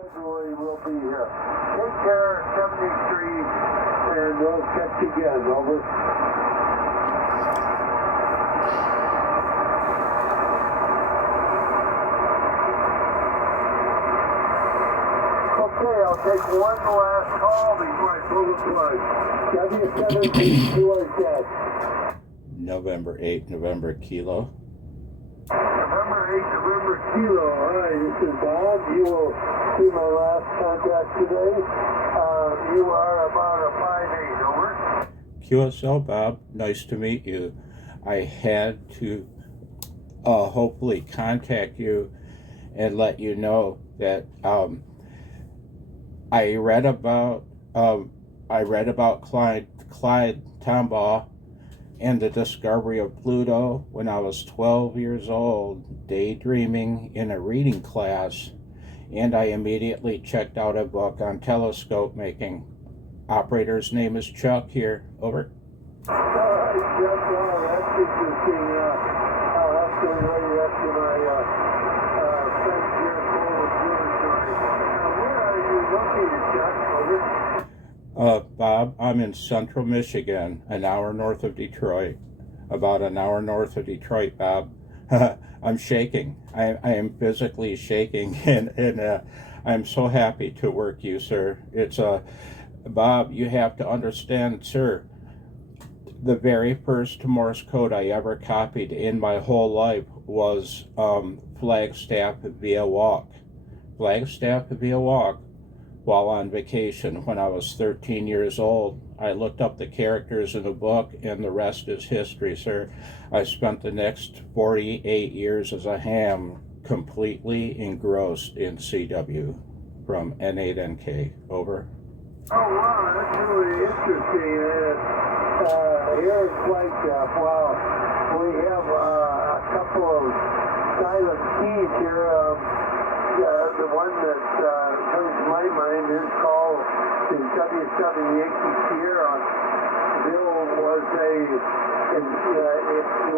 February we'll be here. Take care, 73, and we'll catch you again. Over. Okay, I'll take one last call before I pull the plug. W7 2 are dead. November 8, November Kilo. November 8, November Kilo. All right, this is Bob. You will see my last contact today. You are about a 5'8", over. QSO, Bob. Nice to meet you. I had to hopefully contact you and let you know that I read about Clyde Tombaugh and the discovery of Pluto when I was 12 years old, daydreaming in a reading class, and I immediately checked out a book on telescope making. Operator's name is Chuck here. Over. All right, Chuck. Wow, that's interesting. I'll have to relay that to my friends here at Where are you located, Chuck? Over. Bob, I'm in central Michigan, an hour north of Detroit. About an hour north of Detroit, Bob. I'm shaking. I am physically shaking, and I'm so happy to work you, sir. It's Bob, you have to understand, sir, the very first Morse code I ever copied in my whole life was Flagstaff via walk. Flagstaff via walk. While on vacation when I was 13 years old. I looked up the characters in the book, and the rest is history, sir. I spent the next 48 years as a ham completely engrossed in CW from N8NK. Over. Oh, wow, that's really interesting. Here in Flagstaff, wow, we have a couple of silent keys here. The one that comes to my mind is called the W7 Yankee Sierra. Bill was the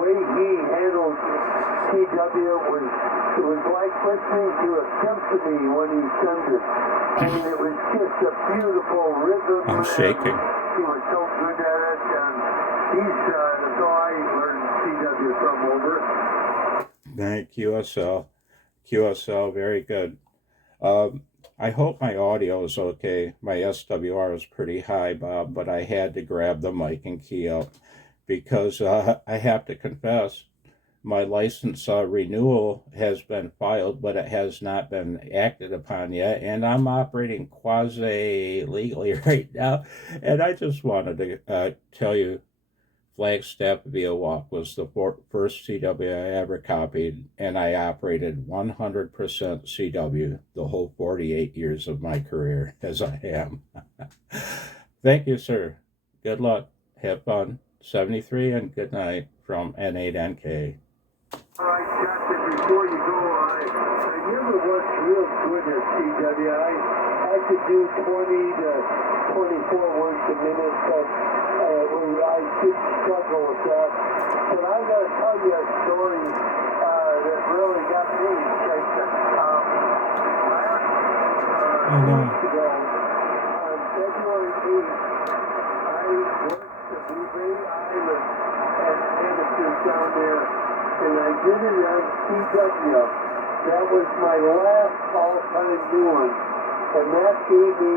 way he handled CW it was like listening to a symphony when he sent it. I mean, it was just a beautiful rhythm. I'm shaking. He was so good at it, and that's all I learned CW from. Over. Thank you, QSL, very good. I hope my audio is okay. My SWR is pretty high, Bob, but I had to grab the mic and key up because I have to confess, my license renewal has been filed, but it has not been acted upon yet, and I'm operating quasi-legally right now. And I just wanted to tell you, Flagstaff via walk was the first CW I ever copied, and I operated 100% CW the whole 48 years of my career as I am. Thank you, sir. Good luck. Have fun. 73 and good night from N8NK. All right, Captain, before you go, I never was real good at CW. I could do 20 to 24 words a minute, but I did struggle with that. But I'm going to tell you a story that really got me straight. Last week ago, on February 8th, I worked the Blueberry Island at Anderson down there, and I did it on CW. That was my last all-time new one, and that gave me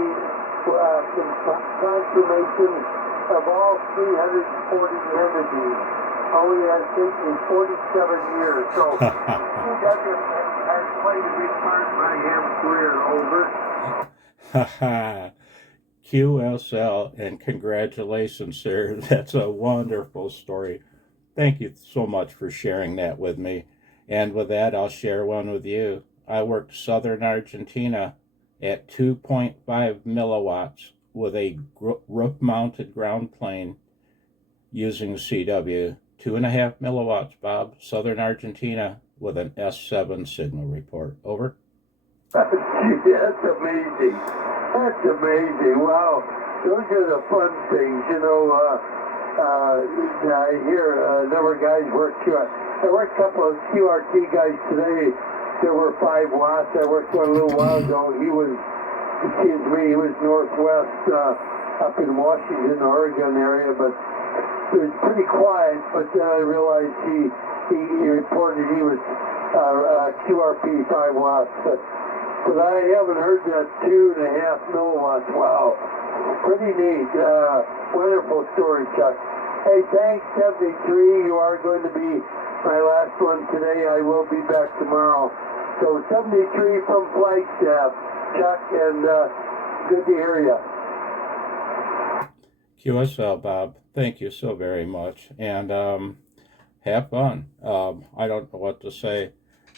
some confirmation of all 340 entities. Only has taken me 47 years. So CW has played a big part in my ham career. Over. QSL, and congratulations, sir. That's a wonderful story. Thank you so much for sharing that with me. And with that, I'll share one with you. I worked southern Argentina at 2.5 milliwatts with a roof-mounted ground plane using CW. 2.5 milliwatts, Bob. Southern Argentina with an S7 signal report. Over. That's amazing. That's amazing. Wow. Those are the fun things, you know. I hear a number of guys work. I worked a couple of QRT guys today there were 5 watts. I worked one a little while ago. He was northwest, up in Washington, Oregon area, but it was pretty quiet. But then I realized he reported he was QRP 5 watts. But I haven't heard that 2.5 milliwatts. Wow, pretty neat. Wonderful story, Chuck. Hey, thanks, 73. You are going to be my last one today. I will be back tomorrow. So 73 from Flight Staff, Chuck, and good to hear you. QSL, Bob, thank you so very much. And have fun. I don't know what to say,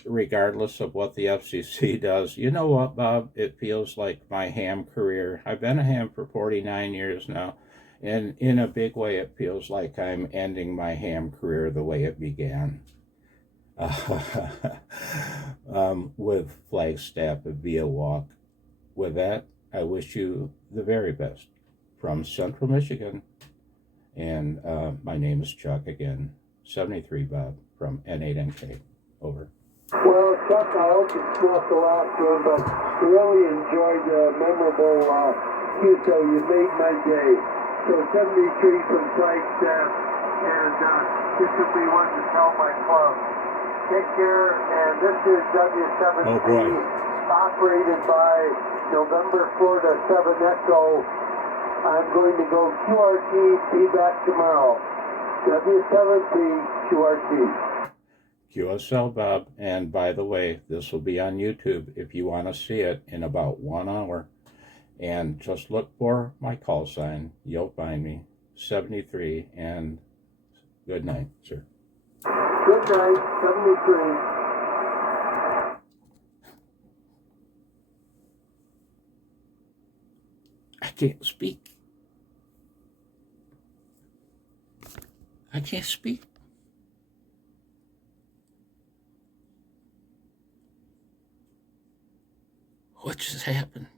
regardless of what the FCC does. You know what, Bob? It feels like my ham career. I've been a ham for 49 years now. And in a big way, it feels like I'm ending my ham career the way it began. With Flagstaff via walk. With that, I wish you the very best from Central Michigan. And my name is Chuck again, 73 Bob from N8NK. Over. Well, Chuck, I hope it's not the last one, but really enjoyed the memorable QSO. You made my day. So 73 from Flagstaff, and this will be one to tell my club. Take care, and this is W7P, operated by November 4 to 7 Echo. I'm going to go QRT, be back tomorrow. W7P, QRT. QSL, Bob, and by the way, this will be on YouTube if you want to see it in about 1 hour. And just look for my call sign. You'll find me, 73, and good night, sir. Good night, 73. I can't speak. I can't speak. What just happened?